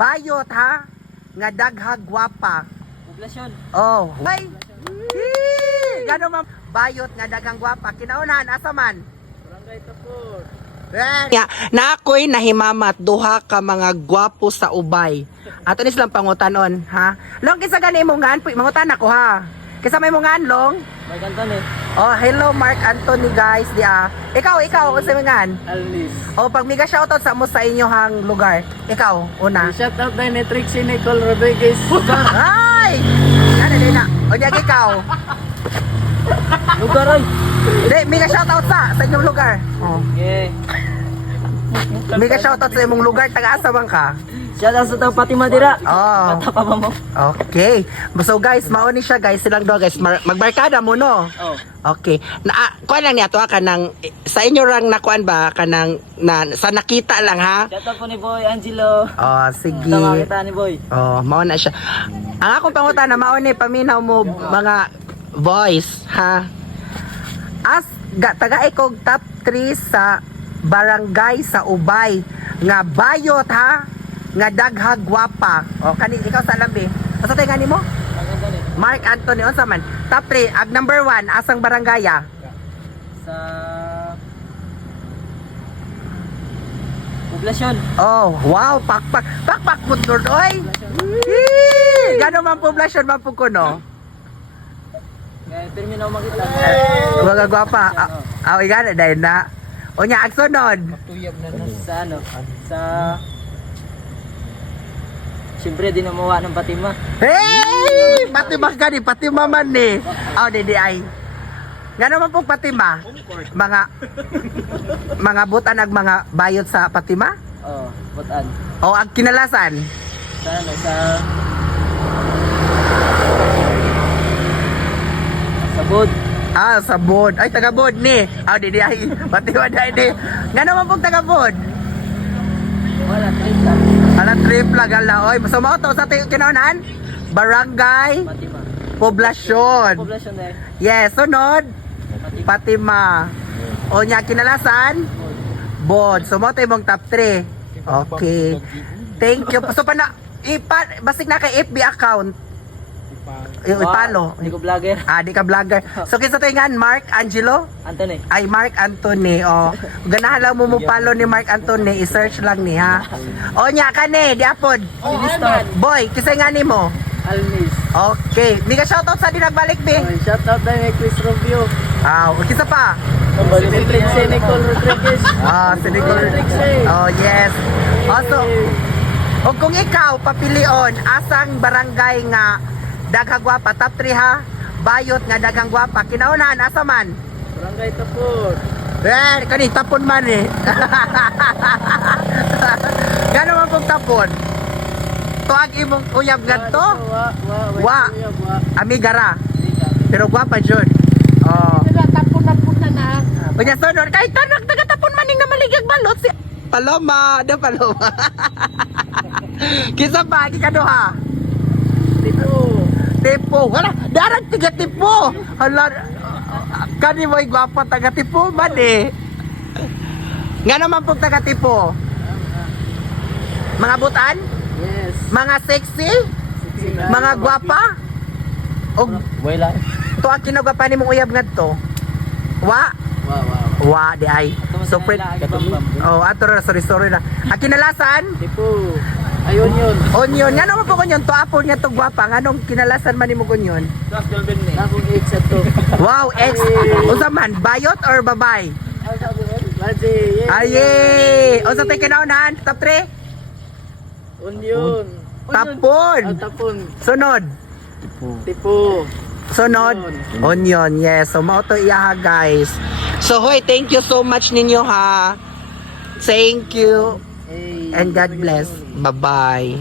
bayot ha nga daghag gwapa. Poblasyon. Oh. Ay. Gano man bayot nga daghang gwapa. Kinaunahan asa man? Barangay Tapor. Yeah, na ako'y nahimamat duha ka mga gwapo sa ubay. Ato ni silang pangutanon, ha? Long kisa gani mo ngan, mangutan ako ha. Kisa may mo ngan long? Mark Anthony. Oh, hello Mark Anthony guys, dia. Ikaw unsa mo ngan? Alnis. Oh, pag miga shoutout sa mo sa inyong lugar. Ikaw una. Shout out na ni Trixie Nicole Rodriguez. Ay! Ano din na? O diyan ikaw. Lugar ay. Di, miga shoutout sa inyong lugar. Oh. Okay. Miga shoutout sa imong lugar, taga-asa bang ka? Shout out sa tao pati Madira. Oh. Bata pa ba mo? Okay. So guys, mauni siya guys, silang do guys. Magbarkada mo no. Oh. Okay. Kuan lang niya to kanang sa inyo rang nakuan ba kanang sa nakita lang ha. Shout out po ni Boy Angelo. Oh, sige. Tama kita ni Boy. Oh, mao na siya. Ang akong pangutana mao ni paminaw mo mga boys ha. Taga ikog top 3 sa barangay sa Ubay nga bayot ha nga daghag gwapa. O kani ikaw sa lambi. Asa tay gani mo? Mark Anthony unsa man? Top 3 ag number 1 asang barangaya? Sa Poblasyon. Oh, wow, pakpak putod oy. Gano man poblasyon man pud kuno? Kaya pirmi na makita. Mga gwapa. Aw igana dai na. Unya ag sunod. Sa ano? Sa siyempre di na mawa ng Fatima. Hey! Patima gani, Patima man ni. Aw di ay. Nga naman pong Fatima. Mga butan ag mga bayot sa Fatima? Oh, butan. O ag kinalasan? Sa ano? Sa Sabod. Sabod. Ay, taga-bod ni. Di ay. Fatima dahil ni. Nga naman pong taga-bod? Wala, trip. Ala trip lang ala. Oy, so mo to sa kinaunan? Barangay Fatima. Poblasyon. Poblasyon na Yes, sunod. Fatima. O nya kinalasan? Bod. So mo to imong top 3. Okay. Thank you. So basig na kay FB account. Yung ipalo. Hindi ko vlogger. Di ka vlogger. So kinsa to nga Mark Angelo? Anthony. Ay Mark Anthony. O ganahan lang mo follow ni Mark Anthony, i-search lang ni ha. O nya kani, di apod. Boy, kisay nga nimo? Alnis. Okay. Di ka shoutout sa dinagbalik be. Shout out na ni Chris Rubio. Kisa pa? Si Trixie Nicole Rodriguez. Si Nicole. Oh, yes. Also, o kung ikaw papilion asang barangay nga daghang gwapa, top 3 ha. Bayot nga daghang gwapa. Kinaunahan asa man? Barangay Tapor. Kani tapon man eh. Gano man pong tapon? Tuag imong uyab gadto? Wa. Amigara. Pero gwapa jud. Oh. Tapon na. Unya sunod kay tanak tagatapon maning na maligag balot si Paloma, Paloma. Kisa pa ikaduha. Tipo. Wala, darag tiga tipo. Hala, kani mo'y gwapa taga tipo man eh. Nga naman pong taga tipo. Mga butan? Yes. Mga sexy? Mga gwapa? O, Boy lang. to ang kinagwapa ni mong uyab nga to. Wa? Wa, di ay. So, sorry na. Ang kinalasan? Tipo. Ayun yun. Onion. Nga naman po kunyon, to apple niya to gwapa. Nga nung kinalasan man ni mo kunyon? Nakong X at to. Wow, ex. Usa man, bayot or babay? Lazi. Aye! O sa tayo kinaunahan, top 3? Onion. Tapon. Tapon. Sunod. Tipo. Sunod. Onion, yes. So, mao to iyaha, guys. So, hoy, thank you so much ninyo, ha. Thank you. And God bless. Bye-bye.